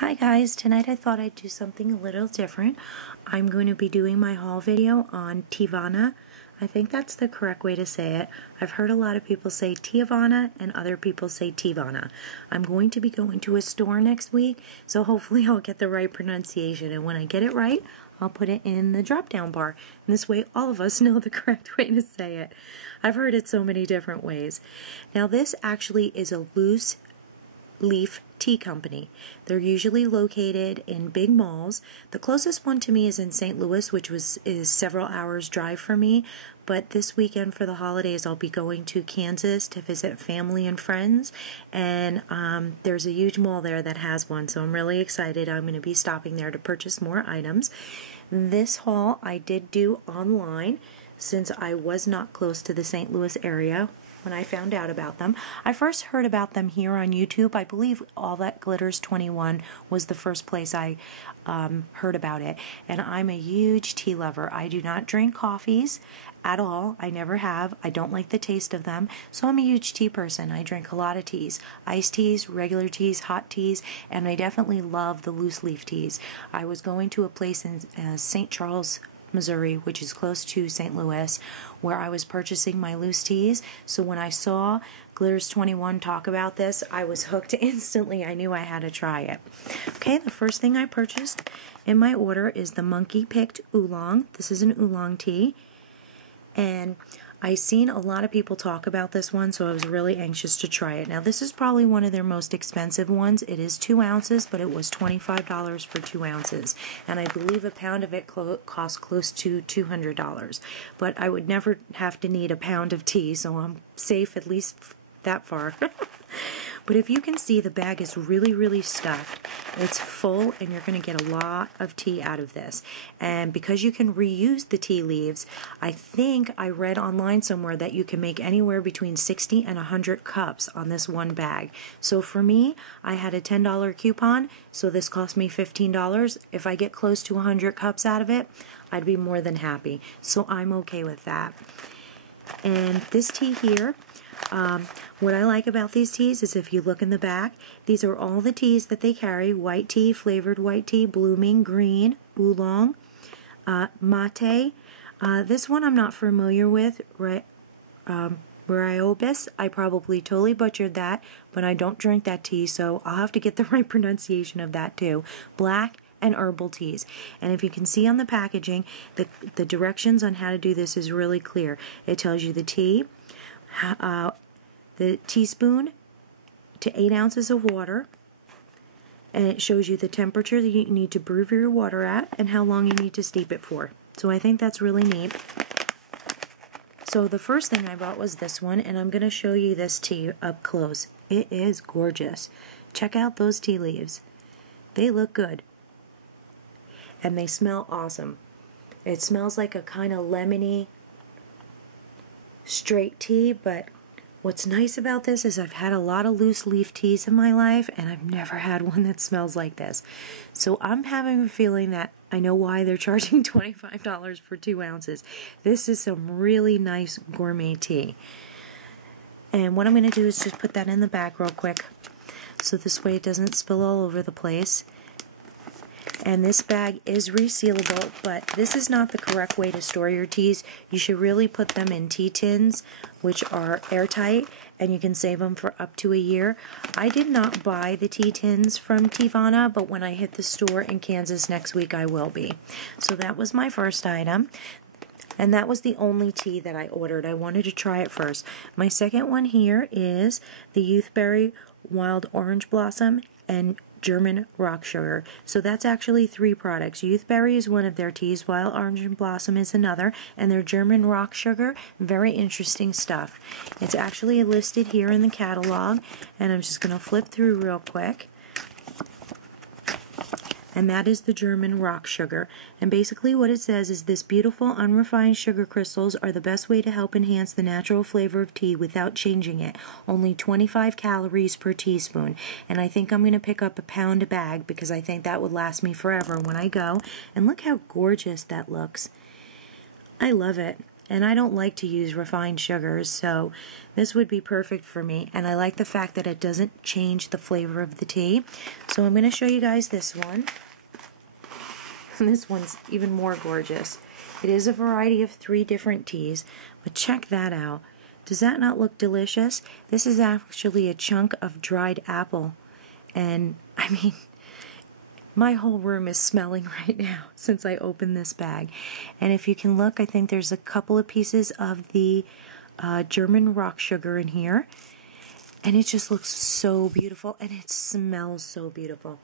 Hi guys, tonight I thought I'd do something a little different. I'm going to be doing my haul video on Teavana. I think that's the correct way to say it. I've heard a lot of people say Teavana and other people say Teavana. I'm going to be going to a store next week, so hopefully I'll get the right pronunciation, and when I get it right, I'll put it in the drop down bar. And this way all of us know the correct way to say it. I've heard it so many different ways. Now this actually is a loose leaf tea company. They're usually located in big malls. The closest one to me is in St. Louis, which is several hours drive for me, but this weekend for the holidays I'll be going to Kansas to visit family and friends, and there's a huge mall there that has one, so I'm really excited. I'm going to be stopping there to purchase more items. This haul I did do online since I was not close to the St. Louis area when I found out about them. I first heard about them here on YouTube. I believe All That Glitters 21 was the first place I heard about it. And I'm a huge tea lover. I do not drink coffees at all. I never have. I don't like the taste of them. So I'm a huge tea person. I drink a lot of teas. Iced teas, regular teas, hot teas, and I definitely love the loose leaf teas. I was going to a place in St. Charles, Missouri, which is close to St. Louis, where I was purchasing my loose teas. So when I saw Glitters 21 talk about this, I was hooked instantly. I knew I had to try it. Okay, the first thing I purchased in my order is the Monkey Picked Oolong. This is an oolong tea, and I've seen a lot of people talk about this one, so I was really anxious to try it. Now, this is probably one of their most expensive ones. It is 2 ounces, but it was $25 for 2 ounces. And I believe a pound of it costs close to $200. But I would never have to need a pound of tea, so I'm safe at least that far. But if you can see, the bag is really, really stuffed. It's full, and you're going to get a lot of tea out of this. And because you can reuse the tea leaves, I think I read online somewhere that you can make anywhere between 60 and 100 cups on this one bag. So for me, I had a $10 coupon, so this cost me $15. If I get close to 100 cups out of it, I'd be more than happy. So I'm okay with that. And this tea here, what I like about these teas is if you look in the back, these are all the teas that they carry: white tea, flavored white tea, blooming, green, oolong, mate. This one I'm not familiar with, Rhyobis. I probably totally butchered that, but I don't drink that tea, so I'll have to get the right pronunciation of that too. Black and herbal teas. And if you can see on the packaging, the directions on how to do this is really clear. It tells you the tea, the teaspoon to 8 ounces of water, and it shows you the temperature that you need to brew your water at and how long you need to steep it for. So I think that's really neat. So the first thing I bought was this one, and I'm going to show you this tea up close. It is gorgeous. Check out those tea leaves. They look good. And they smell awesome. It smells like a kind of lemony, straight tea, but what's nice about this is I've had a lot of loose leaf teas in my life, and I've never had one that smells like this. So I'm having a feeling that I know why they're charging $25 for 2 ounces. This is some really nice gourmet tea. And what I'm going to do is just put that in the bag real quick, so this way it doesn't spill all over the place. And this bag is resealable, but this is not the correct way to store your teas. You should really put them in tea tins, which are airtight, and you can save them for up to a year. I did not buy the tea tins from Teavana, but when I hit the store in Kansas next week, I will be. So that was my first item. And that was the only tea that I ordered. I wanted to try it first. My second one here is the Youthberry Wild Orange Blossom and German Rock Sugar. So that's actually 3 products. Youthberry is one of their teas, Wild Orange Blossom is another, and their German Rock Sugar, very interesting stuff. It's actually listed here in the catalog, and I'm just going to flip through real quick. And that is the German Rock Sugar. And basically what it says is this beautiful unrefined sugar crystals are the best way to help enhance the natural flavor of tea without changing it. Only 25 calories per teaspoon. And I think I'm going to pick up a pound a bag because I think that would last me forever when I go. And look how gorgeous that looks. I love it. and I don't like to use refined sugars, so this would be perfect for me. And I like the fact that it doesn't change the flavor of the tea. So I'm going to show you guys this one. And this one's even more gorgeous. It is a variety of 3 different teas, but check that out. Does that not look delicious? This is actually a chunk of dried apple, and I mean, my whole room is smelling right now since I opened this bag. And if you can look, I think there's a couple of pieces of the German rock sugar in here, and it just looks so beautiful, and it smells so beautiful.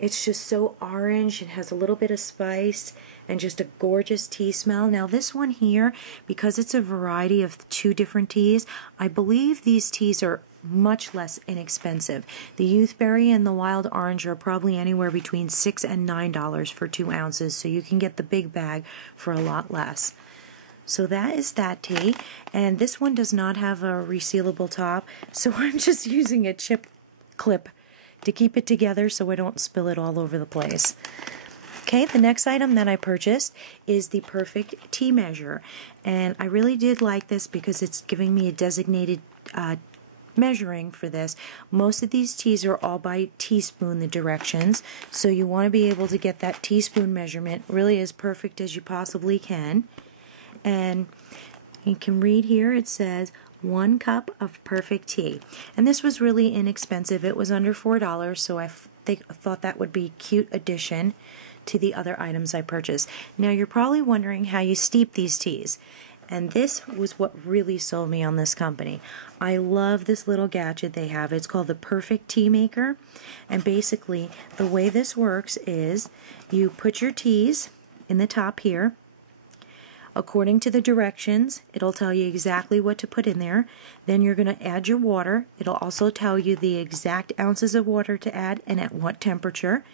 It's just so orange. It has a little bit of spice and just a gorgeous tea smell. Now this one here, because it's a variety of 2 different teas, I believe these teas are much less inexpensive. The Youthberry and the Wild Orange are probably anywhere between $6 and $9 for 2 ounces, so you can get the big bag for a lot less. So that is that tea, and this one does not have a resealable top, so I'm just using a chip clip to keep it together so I don't spill it all over the place. Okay, the next item that I purchased is the Perfect Tea Measure, and I really did like this because it's giving me a designated measuring for this. Most of these teas are all by teaspoon, the directions, so you want to be able to get that teaspoon measurement really as perfect as you possibly can. And you can read here, it says 1 cup of perfect tea. And this was really inexpensive. It was under $4, so I thought that would be a cute addition to the other items I purchased. Now you're probably wondering how you steep these teas. And this was what really sold me on this company. I love this little gadget they have. It's called the Perfect Tea Maker. And basically, the way this works is you put your teas in the top here. According to the directions, it'll tell you exactly what to put in there. Then you're going to add your water. It'll also tell you the exact ounces of water to add and at what temperature.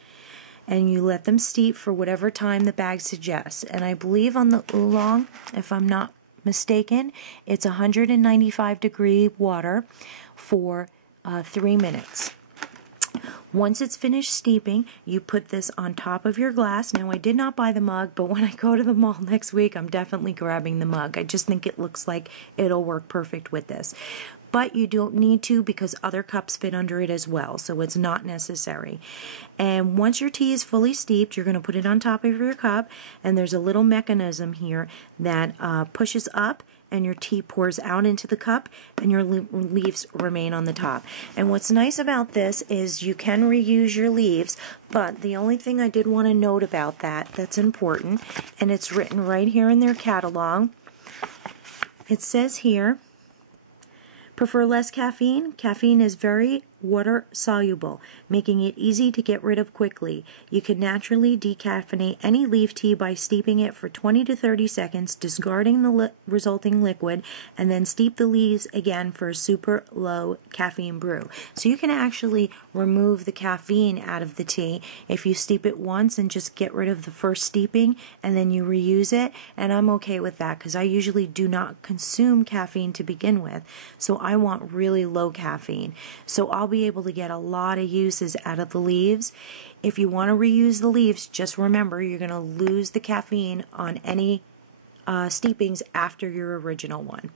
And you let them steep for whatever time the bag suggests. And I believe on the oolong, if I'm not mistaken, it's 195-degree water for 3 minutes. Once it's finished steeping, you put this on top of your glass. Now, I did not buy the mug, but when I go to the mall next week, I'm definitely grabbing the mug. I just think it looks like it'll work perfect with this. But you don't need to because other cups fit under it as well, so it's not necessary. And once your tea is fully steeped, you're going to put it on top of your cup, and there's a little mechanism here that pushes up, and your tea pours out into the cup, and your leaves remain on the top. And what's nice about this is you can reuse your leaves, but the only thing I did want to note about that's important, and it's written right here in their catalog, it says here, prefer less caffeine? Caffeine is very water soluble, making it easy to get rid of quickly. You can naturally decaffeinate any leaf tea by steeping it for 20 to 30 seconds, discarding the resulting liquid, and then steep the leaves again for a super low caffeine brew. So you can actually remove the caffeine out of the tea if you steep it once and just get rid of the first steeping and then you reuse it, and I'm okay with that because I usually do not consume caffeine to begin with, so I want really low caffeine. So I'll be able to get a lot of uses out of the leaves. If you want to reuse the leaves, just remember you're going to lose the caffeine on any steepings after your original one.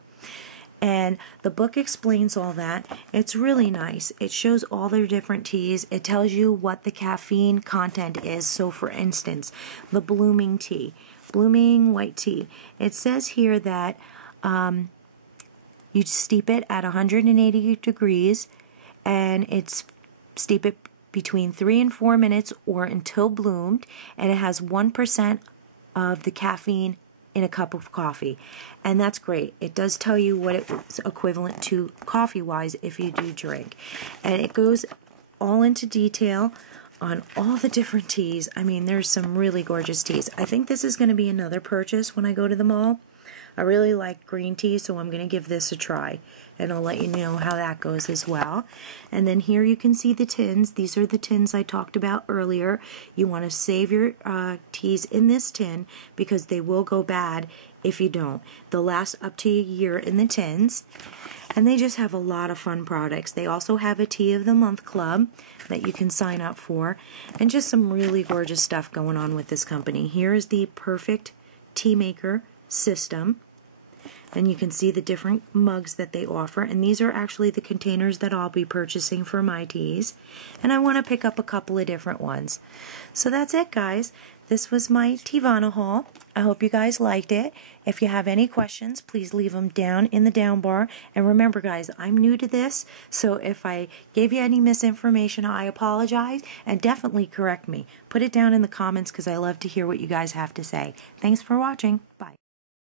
And the book explains all that. It's really nice. It shows all their different teas. It tells you what the caffeine content is. So for instance, the blooming tea, blooming white tea. It says here that you steep it at 180 degrees and steep it between 3 and 4 minutes or until bloomed, and it has 1% of the caffeine in a cup of coffee. And that's great. It does tell you what it's equivalent to coffee-wise if you do drink. And it goes all into detail on all the different teas. I mean, there's some really gorgeous teas. I think this is going to be another purchase when I go to the mall. I really like green tea, so I'm going to give this a try, and I'll let you know how that goes as well. And then here you can see the tins. These are the tins I talked about earlier. You want to save your teas in this tin because they will go bad if you don't. They'll last up to a year in the tins, and they just have a lot of fun products. They also have a Tea of the Month club that you can sign up for, and just some really gorgeous stuff going on with this company. Here is the Perfect Tea Maker system. and you can see the different mugs that they offer, and these are actually the containers that I'll be purchasing for my teas, and I want to pick up a couple of different ones. So that's it, guys. This was my Teavana haul. I hope you guys liked it. If you have any questions, please leave them down in the down bar. And remember, guys, I'm new to this, so if I gave you any misinformation, I apologize, and definitely correct me. Put it down in the comments because I love to hear what you guys have to say. Thanks for watching. Bye.